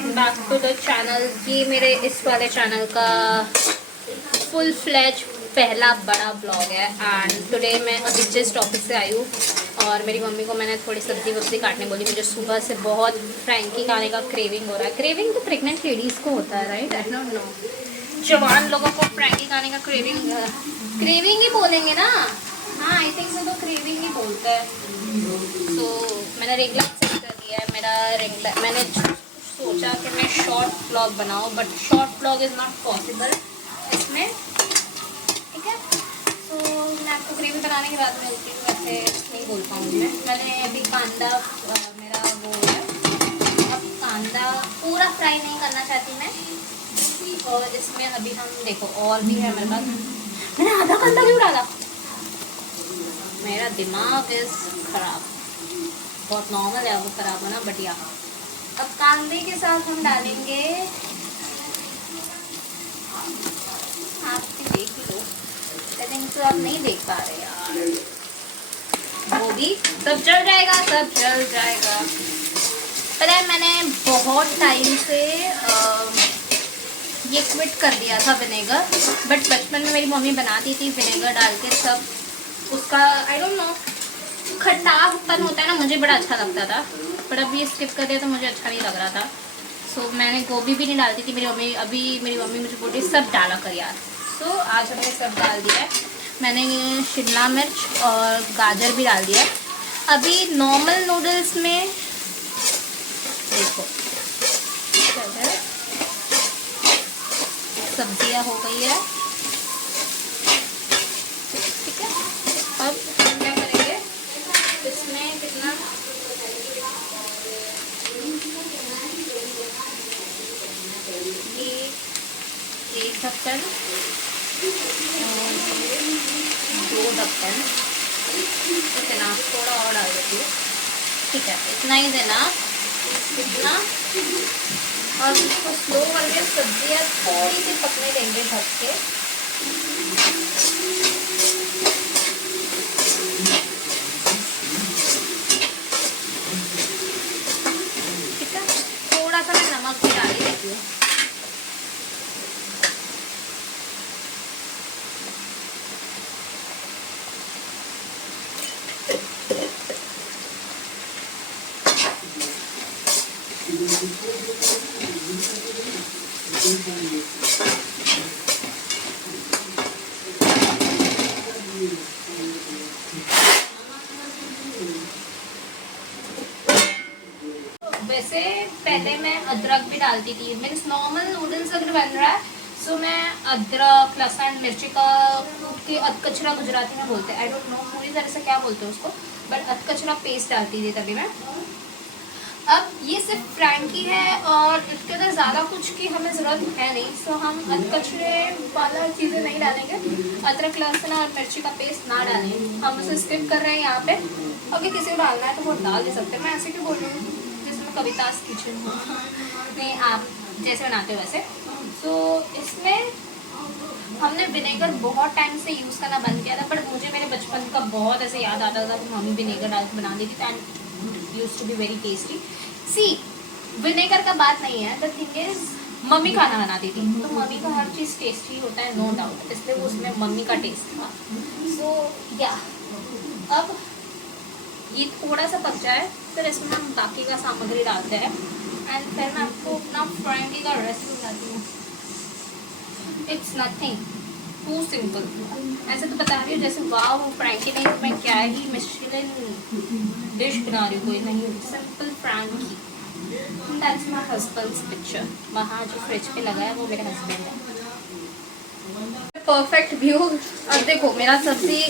Welcome back to the channel. ये मेरे इस वाले चैनल का फुल फ्लैज पहला बड़ा ब्लॉग है। एंड टुडे मैं अभी जस्ट ऑफिस से आई हूँ और मेरी मम्मी को मैंने थोड़ी सब्जी वब्जी काटने बोली। मुझे सुबह से बहुत फ्रैंकी खाने का क्रेविंग हो रहा है। क्रेविंग तो प्रेग्नेंट लेडीज़ को होता है, राइट? आई डोंट नो, जवान लोगों को फ्रैंकी खाने का क्रेविंग ही बोलेंगे ना। हाँ, आई थिंक सो, तो क्रेविंग ही बोलते हैं। तो मैंने रिंग लाइट सेट कर दिया है। मेरा रिंग लाइट, मैंने सोचा कि मैं शॉर्ट ब्लॉग बनाऊँ, but short blog is not possible इसमें, ठीक है? तो मैं आपको ग्रेवी बनाने के बाद मिलती हूँ। वैसे नहीं बोल पाऊँगी मैंने अभी कांदा मेरा वो है। अब कांदा पूरा फ्राई नहीं करना चाहती मैं। और इसमें अभी हम देखो और भी है मेरे पास। मैंने आधा कांदा क्यों डाला? मेरा दिमाग इज खराब, बहुत नॉर्मल है वो खराब होना, बट या अब कांदे के साथ हम डालेंगे, आप भी देख लो, लेकिन तो आप नहीं देख पा रहे यार। वो भी सब जल जाएगा, सब जल जाएगा। पता है मैंने बहुत टाइम से ये क्विट कर दिया था विनेगर, बट बचपन में मेरी मम्मी बनाती थी विनेगर डाल के सब। उसका आई डोंट नो, खट्टापन होता है ना, मुझे बड़ा अच्छा लगता था। बट अभी स्किप कर दिया तो मुझे अच्छा नहीं लग रहा था। सो मैंने गोभी भी नहीं डालती थी। मेरी मम्मी मुझे बोलती सब डाला कर यार। सो आज हमने सब डाल दिया है। मैंने शिमला मिर्च और गाजर भी डाल दिया है। अभी नॉर्मल नूडल्स में देखो सब्जियां हो गई है, ठीक है? अब हम क्या करेंगे, इसमें कितना ये एक ढक्कन और 2 ढक्कन, इतना थोड़ा और डाल देती हूँ, ठीक है? इतना ही देना, इतना। और इसको स्लो करके सब्जियाँ थोड़ी सी पकने देंगे ढक के। ठीक है, थोड़ा सा मैं नमक भी डाल देती हूँ। वैसे पहले मैं अदरक भी डालती थी, मीन्स नॉर्मल नूडल्स अगर बन रहा है सो मैं अदरक लहसुन मिर्ची का कूट के अधकचरा गुजराती में बोलते हैं, आई डोंट नो पूरी तरह से क्या बोलते हैं उसको, बट अधकचरा पेस्ट डालती थी तभी मैं। अब ये सिर्फ फ्रैंकी है और इसके अंदर ज़्यादा कुछ की हमें ज़रूरत है नहीं, सो हम अधकचरे वाला चीज़ें नहीं डालेंगे। अदरक लहसुन और मिर्ची का पेस्ट ना डालें, हम उसे स्किप कर रहे हैं यहाँ पे। अगर किसी को डालना है तो वो डाल दे सकते हैं, मैं ऐसे क्यों बोल रही हूँ कविता's किचन में आप जैसे बनाते हो वैसे। तो इसमें हमने विनेगर बहुत टाइम से यूज़ करना बंद किया था, बट मुझे मेरे बचपन का बहुत ऐसे याद आता था कि मम्मी विनेगर डाल के बना देती थी and used to be very tasty. See, vinegar का बात नहीं है, द थिंग इज मम्मी खाना बनाती थी तो मम्मी का हर चीज़ टेस्टी होता है, नो डाउट, इसलिए वो उसमें मम्मी का टेस्ट था। सो या अब ये थोड़ा सा पक जाए फिर इसमें हम बाकी का सामग्री डालते हैं एंड फिर मैं आपको अपना फ्रैंकी का रेसिपी बताती हूँ। It's nothing too simple. ऐसे तो बता रही हूँ जैसे वाह वो फ्रैंकी नहीं, तो मैं क्या ही मिशेलिन डिश बना रही हूँ, कोई नहीं, simple frankie. That's my husband's picture. वहाँ जो फ्रिज पे लगा है वो मेरे हस्बैंड है। Perfect view. अब देखो मेरा सब्जी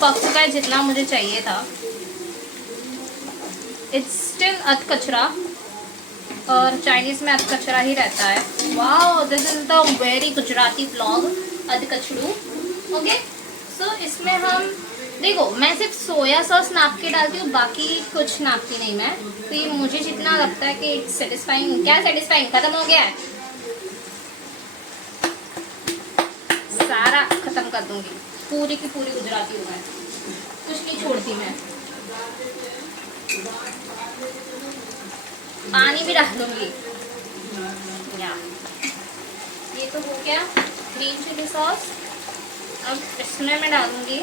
पक चुका है जितना मुझे चाहिए था। इट्स स्टिल अधकचरा और चाइनीज़ में अधकचरा ही रहता है। Wow, this is the very Gujarati blog, अधकचरू। ओके, सो इसमें हम देखो मैं सिर्फ सोया सॉस नाप के डालती हूँ, बाकी कुछ नापती नहीं मैं। तो ये मुझे जितना लगता है कि इट्स सेटिस्फाइंग। क्या सेटिस्फाइंग? खत्म हो गया है, सारा खत्म कर दूंगी, पूरी की पूरी गुजराती हूँ मैं, कुछ नहीं छोड़ती मैं। पानी भी डाल दूंगी। या ये तो हो गया ग्रीन चिली सॉस। अब इसमें मैं डालूंगी,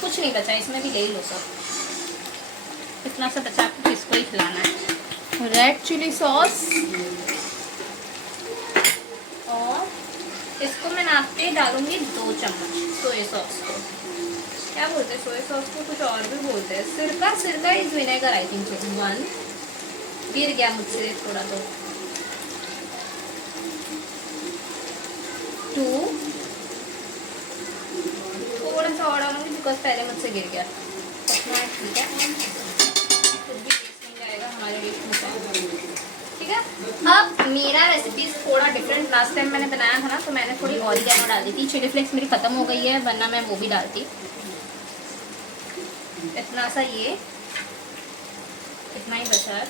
कुछ नहीं बचा इसमें भी, ले ही लो सब, इतना सा बचा आपको किसको ही खिलाना है। रेड चिली सॉस, और इसको मैं नाप के डालूंगी 2 चम्मच सोया सॉस को। क्या बोलते हैं सोया सॉस को, कुछ और भी बोलते हैं, सिरका। सिरका इज विनेगर आई थिंक। 1 गिर गया मुझसे थोड़ा, तो 2 थोड़ा सा और डालूंगी बिकॉज पहले मुझसे गिर गया। ठीक है, कुछ भी टेस्ट नहीं जाएगा हमारे डिश में, ठीक है। अब मेरा रेसिपी थोड़ा डिफरेंट, लास्ट टाइम मैंने बनाया था ना तो मैंने थोड़ी ऑरिगेनो डाल दी थी। चिली फ्लेक्स मेरी खत्म हो गई है, वरना मैं वो भी डालती। इतना सा ये इतना ही बचा है,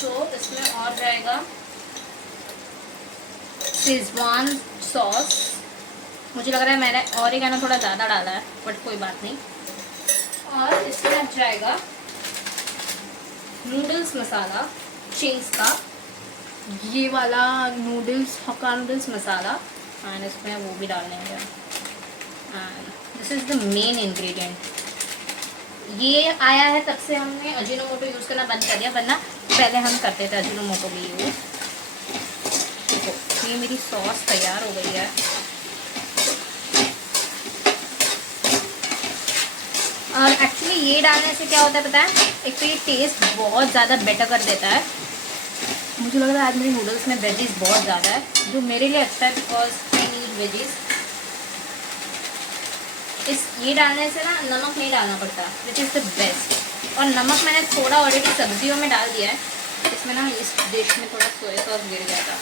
तो इसमें और जाएगा शेजवान सॉस। मुझे लग रहा है मैंने ऑरिगेनो थोड़ा ज़्यादा डाला है, बट कोई बात नहीं। और इसमें जाएगा नूडल्स मसाला, चिंग्स का ये वाला noodles, hakka noodles masala, and इसमें वो भी डाल देंगे। And this is the main ingredient. ये आया है तब से हमने अजीनोमोटो यूज़ करना बंद कर दिया, वरना पहले हम करते थे अजीनोमोटो भी यूज़। देखो ये मेरी सॉस तैयार हो गई है। और एक्चुअली ये डालने से क्या होता है पता है, एक तो ये टेस्ट बहुत ज़्यादा बेटर कर देता है। मुझे लग रहा है आज मेरी नूडल्स में वेजीज बहुत ज़्यादा है, जो मेरे लिए अच्छा है बिकॉज आई नीड वेजीज। ये डालने से ना नमक नहीं डालना पड़ता, विच इज़ द बेस्ट। और नमक मैंने थोड़ा ऑलरेडी सब्जियों में डाल दिया है, इसमें ना इस डिश में थोड़ा सोया सॉस गिर गया था,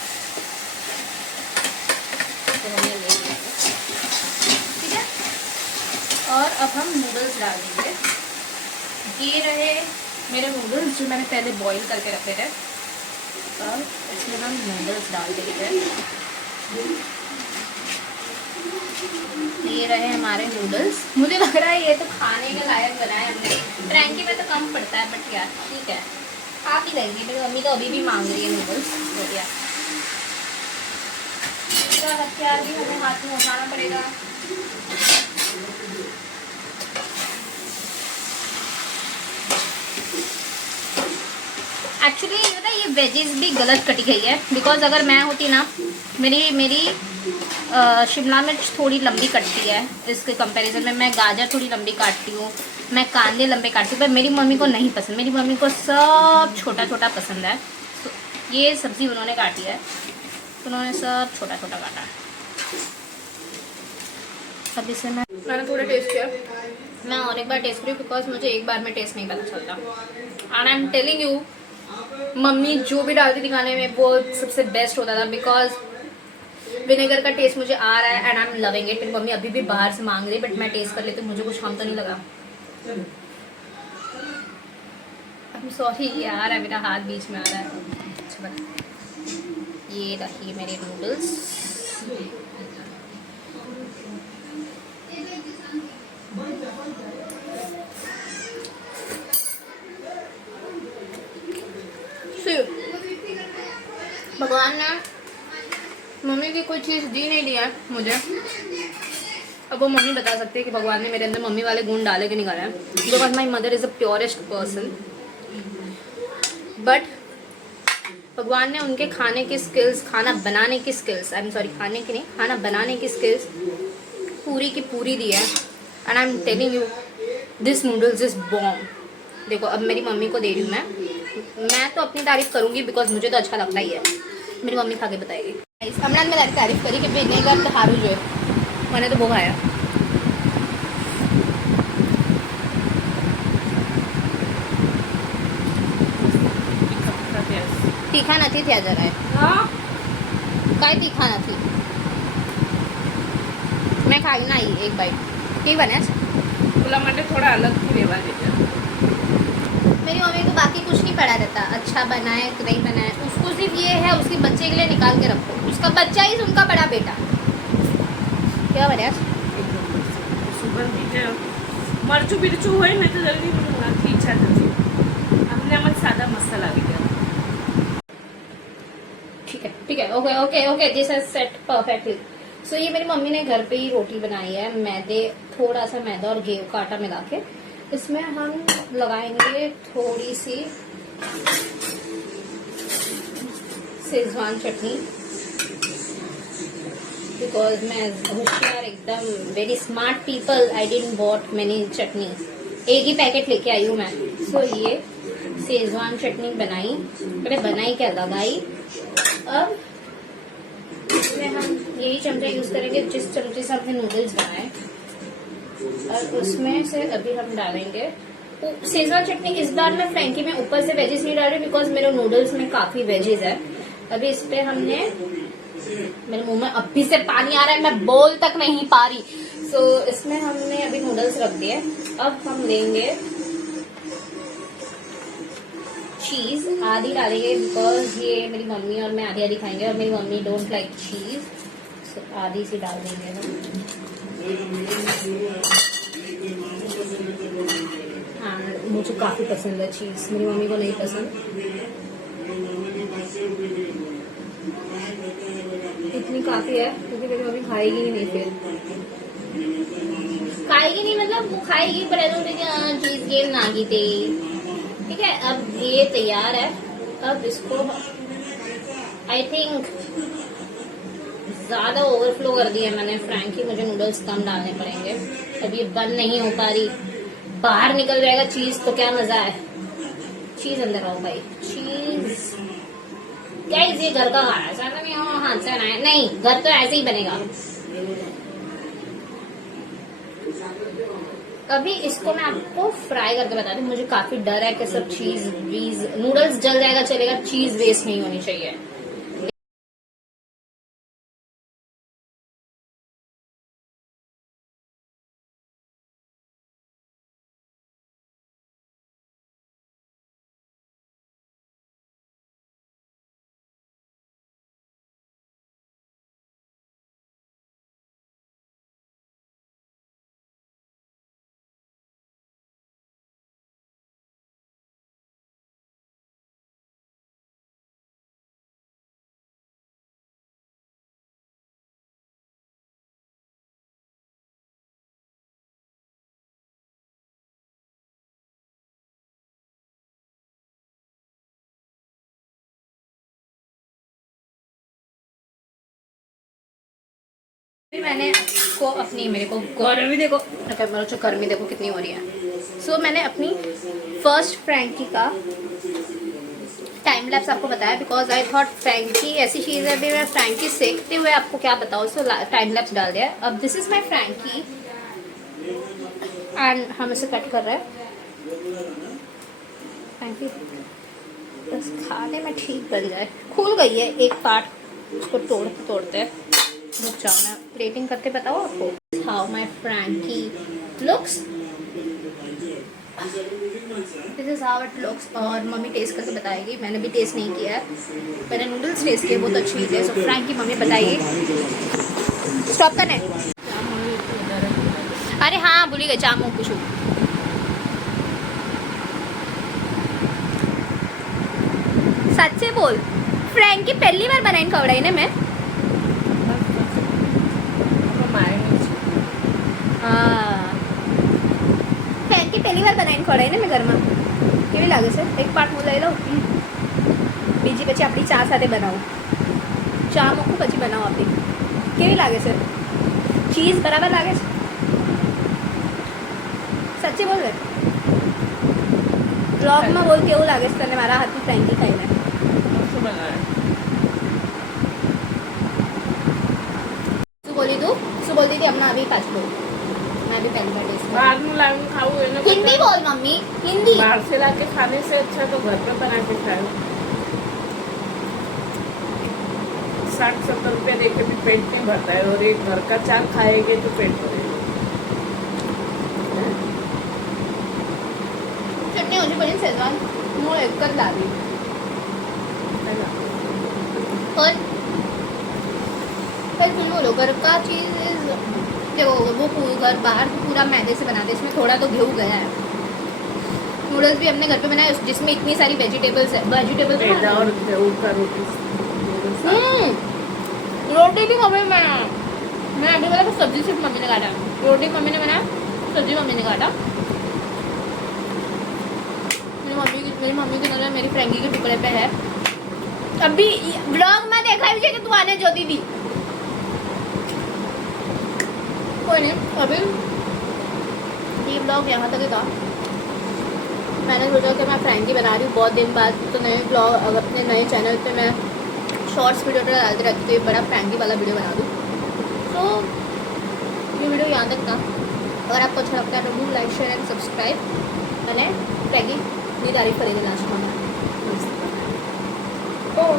तो हमने ले लिया, ठीक है। और अब हम नूडल्स डाल देंगे। ये रहे मेरे नूडल्स जो मैंने पहले बॉईल करके रखे थे। अब इसमें हम नूडल्स डाल देंगे। ये रहे हमारे नूडल्स। मुझे लग रहा है ये तो खाने के लायक बनाए हमने। फ्रैंकी में तो कम पड़ता है, बट यार ठीक है, आप ही लेंगे। मेरी मम्मी तो अभी भी मांग रही है नूडल्स, बढ़िया। इसका हथियार भी हमें हाथ में उठाना पड़ेगा। एक्चुअली ये वेजेस भी गलत कटी गई है, बिकॉज अगर मैं होती ना, मेरी शिमला मिर्च थोड़ी लंबी कटती है इसके कंपैरिजन में। मैं गाजर थोड़ी लंबी काटती हूँ, मैं कांदे लंबे काटती हूँ, पर मेरी मम्मी को नहीं पसंद। मेरी मम्मी को सब छोटा छोटा पसंद है। तो ये सब्ज़ी उन्होंने काटी है, तो उन्होंने सब छोटा छोटा काटा है। अब इसे मैंने थोड़ा टेस्ट किया, मैं और एक बार टेस्ट करी बिकॉज मुझे एक बार में टेस्ट नहीं पता चलता। And I am telling you, mummy जो भी डालती थी खाने में वो सबसे बेस्ट होता था, बिकॉज विनेगर का टेस्ट मुझे आ रहा है and I am loving it. मेरी मम्मी अभी भी बाहर से मांग रही, बट मैं टेस्ट कर लेती हूँ, मुझे कुछ हम तो नहीं लगा। अब सॉरी ये आ रहा है, मेरा हाथ बीच में आ रहा है। ये रही मेरे नूडल्स। भगवान ने मम्मी की कोई चीज़ दी नहीं दी है मुझे, अब वो मम्मी बता सकती है कि भगवान ने मेरे अंदर मम्मी वाले गुण डाले कि नहीं डाले। Because my mother is a purest person, but भगवान ने उनके खाने की स्किल्स, खाना बनाने की स्किल्स, आई एम सॉरी खाने की नहीं, खाना बनाने की स्किल्स पूरी की पूरी दी है। And I am telling you this noodles is bomb. देखो अब मेरी मम्मी को दे रही हूँ मैं तो अपनी तारीफ़ करूँगी बिकॉज मुझे तो अच्छा लगता ही है। मेरी मम्मी खा के बताएगी। हमने मेरी तारीफ़ करी कि विनेगर तो हारू जो है, मैंने तो वो खाया। तीखा नहीं थी जरा कई तीखा नहीं, मैं खाई ना एक बाइट की बने थोड़ा अलग ही लेवा देता। मेरी मम्मी को बाकी कुछ नहीं पड़ा रहता, अच्छा बनाए कि नहीं बनाए, उसको सिर्फ ये है उसके बच्चे के लिए निकाल के रखो, उसका बच्चा ही उनका बड़ा बेटा। क्या बने सुगंधित मरचू बिरचू हो तो जल्दी बनाती इच्छा थी। हमने ठीक है, okay okay okay, this has set perfectly. So ये मेरी मम्मी ने घर पे ही रोटी बनाई है, मैदे, थोड़ा सा मैदा और गेहूं का आटा मिला के। इसमें हम लगाएंगे थोड़ी सी शेजवान चटनी, बिकॉज मैं होशियार एकदम, very smart people, I didn't bought many chutney, एक ही पैकेट लेके आई हूँ मैं। सो ये शेजवान चटनी बनाई, अरे बनाई क्या, लगाई। अब इसमें हम यही चमचा यूज करेंगे जिस चमचे से हमने नूडल्स बनाए, और उसमें से अभी हम डालेंगे शेजवान चटनी। इस बार मैं फ्रैंकी में ऊपर से वेजेस नहीं डाल रही, बिकॉज मेरे नूडल्स में काफी वेजेस है। अभी इस पे हमने, मेरे मुंह में अभी से पानी आ रहा है, मैं बोल तक नहीं पा रही। सो इसमें हमने अभी नूडल्स रख दिए। अब हम लेंगे चीज, आधी डालेंगे बिकॉज ये मेरी मम्मी और मैं आधी आधी खाएंगे, और मेरी मम्मी डोंट लाइक चीज, सो आधी सी डाल देंगे हम। हाँ, मुझे काफी पसंद है चीज, मेरी मम्मी को नहीं पसंद। इतनी काफी है क्योंकि मेरी मम्मी खाएगी ही नहीं, फिर खाएगी नहीं मतलब वो खाएगी पर ऐसा चीज गेम ना की थी। ठीक है, अब ये तैयार है। अब इसको आई थिंक ज्यादा ओवरफ्लो कर दिया मैंने फ्रैंकी, मुझे नूडल्स कम डालने पड़ेंगे। अब ये बंद नहीं हो पा रही, बाहर निकल जाएगा चीज तो क्या मजा है। चीज अंदर आओ भाई, चीज। गाइस ये घर का खाना है, साथ में हाथ से बनाया नहीं, घर तो ऐसे ही बनेगा। अभी इसको मैं आपको फ्राई करके बता दूं, मुझे काफी डर है कि सब चीज वीज, नूडल्स जल जाएगा चलेगा, चीज वेस्ट नहीं होनी चाहिए। फिर मैंने इसको अपनी, मेरे को गर्मी देखो, गर्मी देखो कितनी हो रही है। सो मैंने अपनी फर्स्ट फ्रैंकी का टाइम लैप्स आपको बताया, बिकॉज आई थॉट फ्रैंकी ऐसी चीज़ है, अभी मैं फ्रैंकी सेकते हुए आपको क्या बताऊँ। सो टाइम लैप्स डाल दिया। अब this is my frankie and हम इसे कट कर रहे हैं। फ्रैंकी बस खाने में ठीक बन जाए, खुल गई है एक पार्ट, उसको तोड़ते हैं। रुक जाओ, मैं प्लेटिंग करते बताओ आपको how my frankie looks. This is how it looks. और मम्मी टेस्ट करके बताएगी, मैंने भी टेस्ट नहीं किया है, मैंने नूडल्स टेस्ट किए, बहुत अच्छी है। सो फ्रैंकी मम्मी बताइए। स्टॉप करने, अरे हाँ भूली गई, जामू कुछ। सच से बोल, फ्रैंकी पहली बार बनाई खवड़ाई ने मैं। फ्रैंकी पहली बार बनाई खवड़ाई ने मैं घर में। કેવી લાગે છે? એક પાટ હું લઈ લઉં, બીજી પછી આપણી ચા સાથે બનાવું, ચા મૂકું પછી બનાવું આપણી। કેવી લાગે છે? ચીઝ બરાબર લાગે છે? સાચી બોલ ને, બ્લોગમાં બોલ કેવું લાગે છે તને મારા હાથની ફ્રેન્કી ખાઈને? શું બોલી તું? શું બોલતી હતી હમણાં? અભી પાછું બોલ, मैं भी पहली बार टेस्ट। बाहर में लाके खाओ, हिंदी बोल मम्मी, हिंदी। बाहर से लाके खाने से अच्छा तो घर पे बना के खाओ। 60-70 रुपया देके भी पेट नहीं भरता है, और एक घर का चार खाएंगे तो पेट भरेगा। चटनी होनी पड़ी शेजवान, वो एक कर डाली। और फिर बोलो घर का चीज देखो, वो घर बाहर पूरा मैदे से बनाते, इसमें थोड़ा तो गेहूं गया है। नूडल्स भी हमने घर पे बनाए जिसमें इतनी सारी वेजिटेबल्स है, मैदा और गेहूं का रोटी के साथ। रोटी भी मम्मी ने बनाया। मैं अभी बोला कि सब्जी सिर्फ मम्मी ने काटा, रोटी मम्मी ने बनाया, सब्जी मम्मी ने काटा। मेरी मम्मी की नजर मेरी फ्रेंकी के टुकड़े पे है। अभी व्लॉग में देखा भी कि तू आने जो दीदी कोई नहीं। अभी ये व्लॉग यहाँ तक ही था। मैंने सोचा कि मैं फ्रेंकी बना रही हूँ बहुत दिन बाद, तो नए व्लॉग अपने नए चैनल पे मैं शॉर्ट्स वीडियो तो डालती रहती हूँ, तो ये बड़ा फ्रेंकी वाला वीडियो बना दूँ। तो ये वीडियो यहाँ तक था। अगर आपको अच्छा लगता है तो do like share and subscribe. मैंने फ्रेंकी ની તારીફ કરી નાખવામાં. ઓહ,